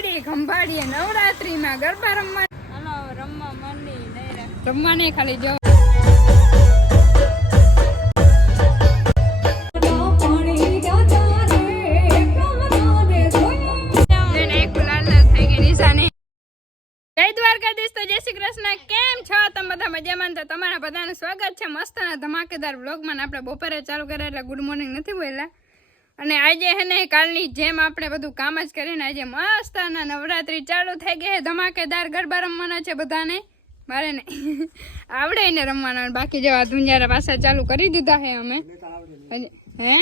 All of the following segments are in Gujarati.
નીકળી ખંભાળીએ નવરાત્રીમાં ગરબા રમવા. હાલો રમવા માંડી નહીં રમવા નહીં ખાલી જો કેમ છો તમે બધા મજામાં? તો તમારા બધાનું સ્વાગત છે મસ્ત અને ધમાકેદાર વ્લોગમાં. આપણે બપોરે ચાલુ કર્યા એટલે ગુડ મોર્નિંગ નથી બોલ્યા. અને આજે હે ને કાલની જેમ આપણે બધું કામ જ કરીને આજે મસ્ત અને નવરાત્રી ચાલુ થઈ ગઈ છે. ધમાકેદાર ગરબા રમવાના છે બધાને. મારે ને આવડે ને રમવાના, બાકી જેવા ધુંજારા પાછા ચાલુ કરી દીધા છે અમે. હે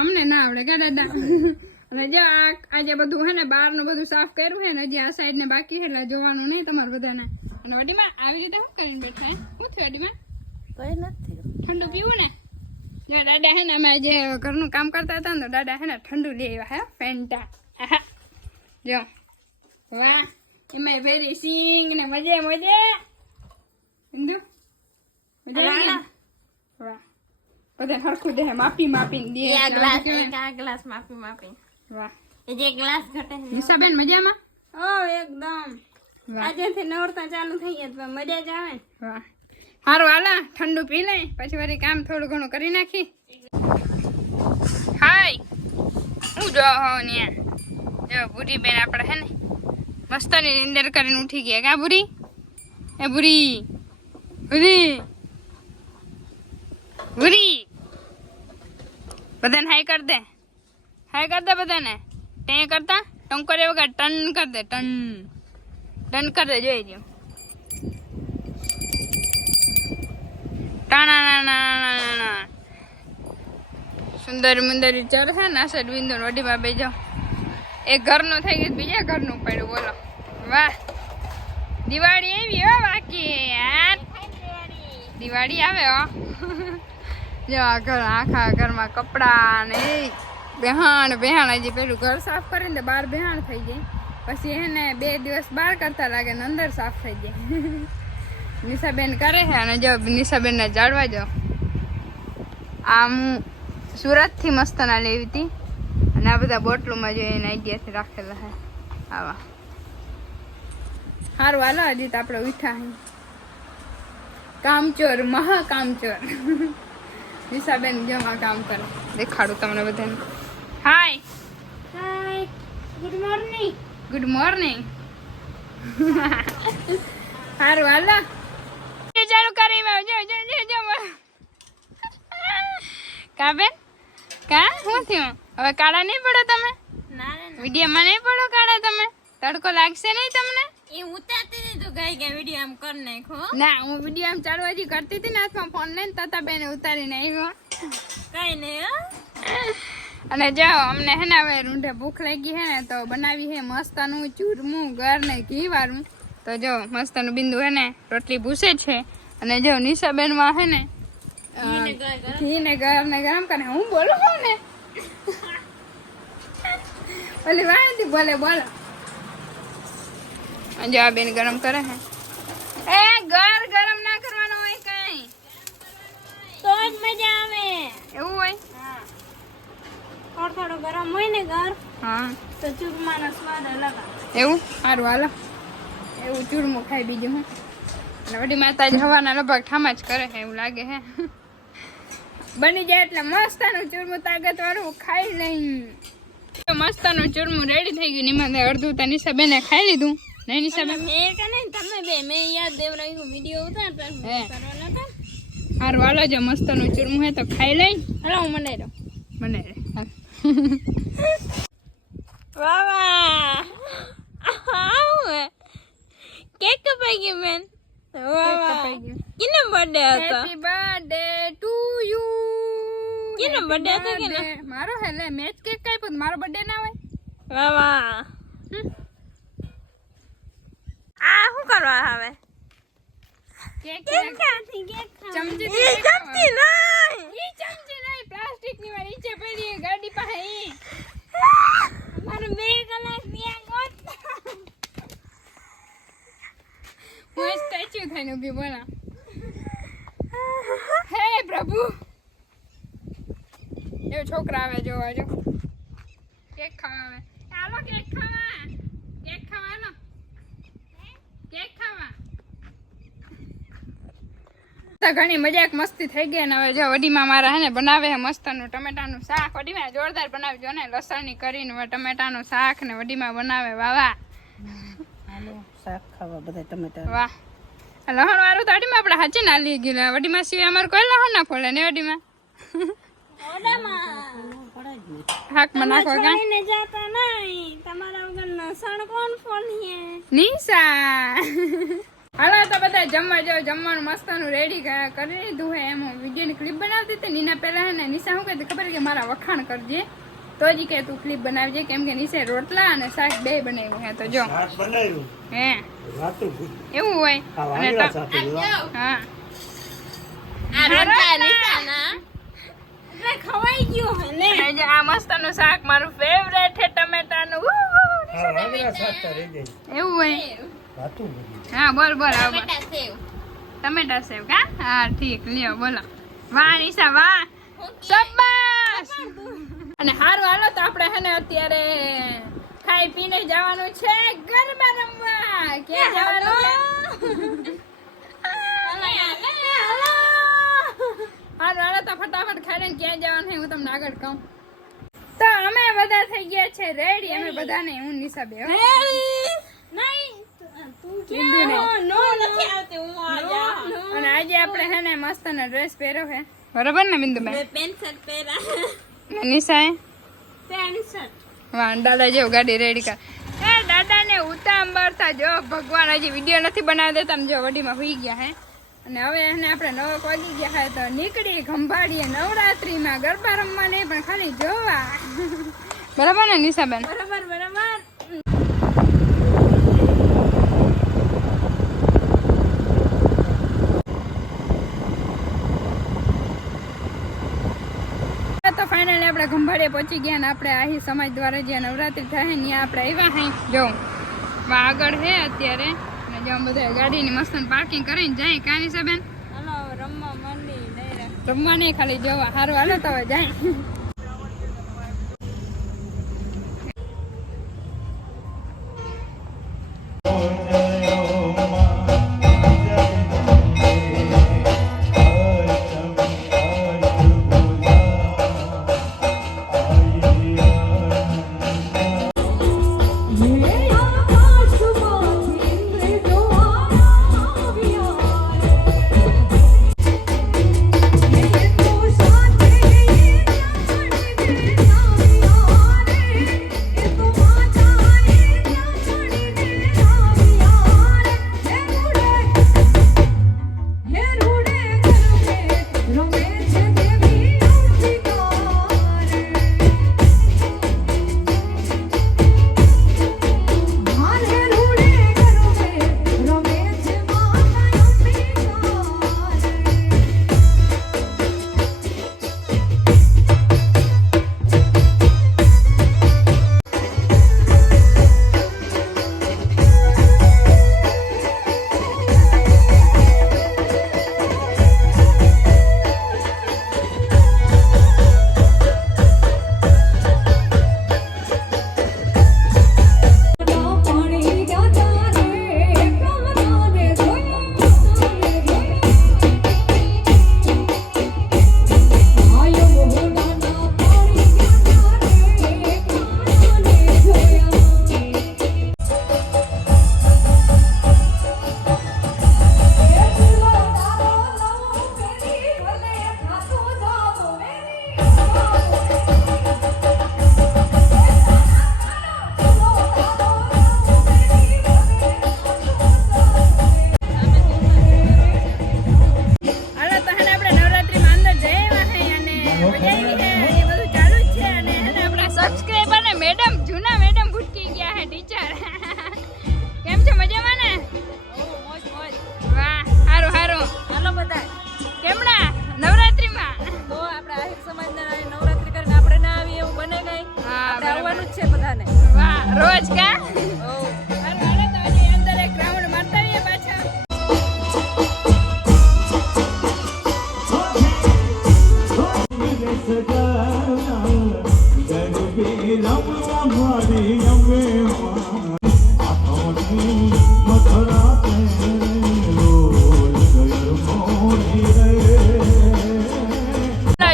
અમને ના આવડે કે દાદા? અને જો આજે બધું હે ને બહારનું બધું સાફ કર્યું હે ને, હજી આ સાઈડ ને બાકી છે એટલે જોવાનું નહીં તમારે બધાને. અને વડીમાં આવી રીતે શું કરીને બેઠા હે? શું થયું વડીમાં? કઈ નથી, ઠંડુ પીવું ને. જો દાદા હે ને અમે જે ઘરનું કામ કરતા હતા ને તો દાદા હે ને ઠંડુ લઈ આવ્યા હે ફેન્ટા. જો વાહ, એમાં વેરી સિંગ ને મજે મજે હિન્દુ મજા. વાહ, બધા હરખું દે માપી માપીને દે. આ ગ્લાસ માપી માપી. વાહ, એ જે ગ્લાસ ઘટે. નિશાબેન મજામાં? ઓ એકદમ. આજેથી નવરતા ચાલુ થઈ ગયા તો મજા જ આવે. વાહ, સારું હાલા ઠંડુ પી લે પછી વળી કામ થોડું ઘણું કરી નાખી. હાય હું જો હો ને જો ભૂરી બેન આપણે હે ને મસ્તની નીંદર કરીને ઉઠી ગયા. કા ભૂરી? એ ભૂરી ભૂરી ભૂરી બધાને હાય કર દે, હાય કર દે બધાને. તે કરતા ટંકોરે વગર ટન કર દે, ટન ટન કર દે. જોઈ જો ટાણા સુંદર મુંદરી ચર છે ને અસર બિંદુ વડી બાબે. જો એક ઘરનું થઈ ગયું બીજા ઘરનું પડ્યું. બોલો વાહ, દિવાળી આવી હો. બાકી યાર દિવાળી આવે હો. જો આ ઘર આખા ઘરમાં કપડા ને બેહાણ હજી પેલું ઘર સાફ કરીને બહાર બેહાણ થઈ જાય. પછી એને 2 દિવસ બહાર કરતા લાગે ને અંદર સાફ થઈ જાય. નિશાબેન કરે છે. અને જો નિશાબેન ને જાળવા જો આ હું સુરત થી મસ્ત ના લેવી હતી. અને આ બધા બોટલોમાં જો એને આઈડિયાથી રાખેલા છે આવા. સારું હાલો હજી તો આપણે ઉઠા હે. કામચોર મહાકામચોર નિશાબેન જો આ કામ કરે. દેખાડું તમને બધાને. હાય હાય, ગુડ મોર્નિંગ. Good morning. સારું હાલો ચાલુ કરી. જો જો જો જો કા બેન કા શું થયું? હવે કાળા નહીં પડો તમે? ના વિડીયોમાં નહીં પડો કાળા તમે? તડકો લાગશે નહીં તમને? એ ઉતારતી હતી તો ગાય ગયા વિડીયો આમ કર નાખો. ના હું વિડીયો આમ ચાલુ હજી કરતી હતી ને હાથમાં ફોન લઈને તતા બેને ઉતારી નાખ્યો. કઈ નહીં હો. અને જાઓ અમને હે ને હવે રૂંઢે ભૂખ લાગી હે ને તો બનાવી હે મસ્તનું ચૂરમું ઘર ને ઘી વાળું. તો જો મસ્તનું બિંદુ હે ને રોટલી ભૂસે છે. અને જો નિશાબેન માં હે ને ઘી ને ઘર ને ગરમ કરે. હું બોલું છું ને ઓલી વાળી બોલે બોલો. જો આ બેન ગરમ કરે હે. એ ઘર ગરમ ના કરવાનો હોય કઈ તો જ મજા આવે. એવું હોય? હા, થોડો ગરમ હોય ને ઘર હા તો ચૂરમાનો સ્વાદ અલગ આવે. એવું? સારું હાલો એવું ચૂરમું ખાઈ બીજું હું. અને વડી માતાજી હવાના લગભગ ઠામા જ કરે છે એવું લાગે હે. બની જાય એટલે મસ્તનું ચૂરમું તાકાત વાળું ખાઈ લઈ. મસ્તનું ચૂરમું રેડી થઈ ગયું. નિમાને અડધું તો નિશાબેને ખાઈ લીધું. નહીં નિશાબેન મેં કે નહીં તમે બે મેં યાદ દેવરાયું વિડીયો ઉતારતા કરવાના હતા. સારું હાલો જો મસ્તનું ચૂરમું હે તો ખાઈ લઈ. હાલો હું બનાવી દઉં. બનાવી દે વાહ વાહ. કેક કપાઈ ગયું બેન. વાહ વાહ. કિનો બર્થડે હતો? Happy birthday to you. કિનો બર્થડે હતો કે ના? મારો હે લે મેચ કેક કાપ્યો. મારો બર્થડે ના હોય? વાહ વાહ. આ શું કરવા આવે? કેક ખાતી કેક ચમચી થી. ઈ ચમચી નહીં, ઈ ચમચી નહીં, પ્લાસ્ટિક ની વાળી નીચે પડી ગાડી પાસે. ઈ મારો 2 કલાક ત્યાં ગોત. હું સ્ટેચ્યુ થઈને ઊભી બોલા. હે પ્રભુ એ છોકરા આવે જોવા જો કેક ખાવા આવે. ચાલો કેક ખાવા. કેક ખાવાનો. કેક ખાવા. તો ઘણી મજાક મસ્તી થઈ ગઈ ને હવે જો વડીમાં મારા હે ને બનાવે હે મસ્તનું ટમેટાનું શાક. વડીમાં જોરદાર બનાવજો ને લસણની કરીને ટમેટાનું શાક ને વડીમાં બનાવે વાવા. હાલો શાક ખાવા બધા ટમેટા. વાહ લહણ વાળું તો વડીમાં આપણે હાચી ના લઈ ગયેલા. વડીમાં સિવાય અમારે કોઈ લહણ ના ફોલે ને વડીમાં. હાકમાં નાખો કા નિશા. હાલો તો બધા જમવા જાવ. જમવાનું મસ્તનું રેડી કરી લીધું હે. એમ વિડીયોની ક્લિપ બનાવતી હતી નીના પહેલા હે ને નિશા શું કહેતી ખબર કે મારા વખાણ કરજે તો જ કે તું ક્લિપ બનાવજે કેમ કે નિશા રોટલા અને શાક બે બનાવ્યું હે. તો જો હે એવું હોય અને ખવાઈ ગયું હે આ મસ્તનું શાક મારું ફેવરેટ છે ટમેટાનું. એવું હોય હા બોલ બોલ ટમેટા સેવ કા હા ઠીક લ્યો બોલો. વાહ નિશા વાહ શાબાશ. અને હારું હાલો તો આપણે હે ને અત્યારે ખાઈ પીને જવાનું છે ગરબા રમવા. ક્યાં જવાનું? હારું હાલો તો ફટાફટ ખાઈને ક્યાં જવાનું છે હું તમને આગળ કહું. તો અમે બધા થઈ ગયા છે રેડી. અમે બધા ને હું નિશા બે અને આજે આપણે હે ને મસ્ત નો ડ્રેસ પહેર્યો છે બરાબર ને બિંદુભાઈ? પેન્ટ શર્ટ પહેરા નિશાએ પેન્ટ શર્ટ. વાહ દાદા જેવું ગાડી રેડી કર. એ દાદા ને ઉતાંબરતા જો ભગવાન હજી વિડીયો નથી બનાવી દેતા ને જો વડીમાં હુઈ ગયા હે. અને હવે એને આપણે 9 વાગી ગયા હે તો નીકળી ખંભાળીએ નવરાત્રીમાં ગરબા રમવા નહીં પણ ખાલી જોવા. બરાબર ને નિશાબેન? બરાબર બરાબર. તો ફાઇનલી આપણે ખંભાળીએ પહોંચી ગયા ને આપણે આહી સમાજ દ્વારા જે નવરાત્રી થાય ને ત્યાં આપણે આવ્યા હઈ જો આગળ હે અત્યારે ને જો બધા ગાડીની મસ્ત પાર્કિંગ કરીને જાય. કા નિશાબેન? હાલો રમવા માંડી. રમવા નહીં ખાલી જોવા. સારું હાલો તો હવે જાય. રોજ કા અંદર એક રાઉન્ડ મારતા આવીએ પાછા. ગરબે રમવા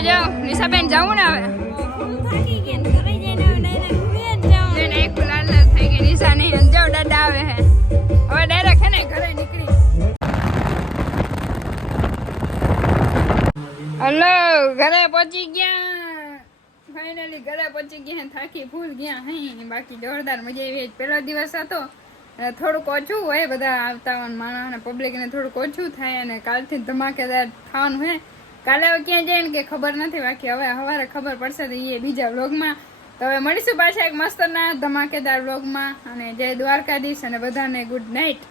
જાઓ નિશાબેન જાવું ને હવે બેન એક લાલ લાલ થઈ ગઈ નિશા નહીં જાઓ દાદા આવે હે હવે ડાયરેક્ટ હે ને ઘરે નીકળી હલો ઘરે પહોંચી ગયા ફાઇનલી ઘરે પહોંચી ગયા થાકી ફૂલ ગયા હઈ બાકી જોરદાર મજા આવી પેલો દિવસ હતો અને થોડુંક ઓછું હોય બધા આવતા માણસ અને પબ્લિક ને થોડુંક ઓછું થાય અને કાલથી ધમાકેદાર ખાવાનું હે કાલે હવે ક્યાં જાય ને કે ખબર નથી બાકી હવે સવારે ખબર પડશે તો એ બીજા વ્લોગમાં તો હવે મળીશું પાછા એક મસ્ત ના ધમાકેદાર વ્લોગમાં અને જય દ્વારકાધીશ અને બધાને ગુડ નાઇટ.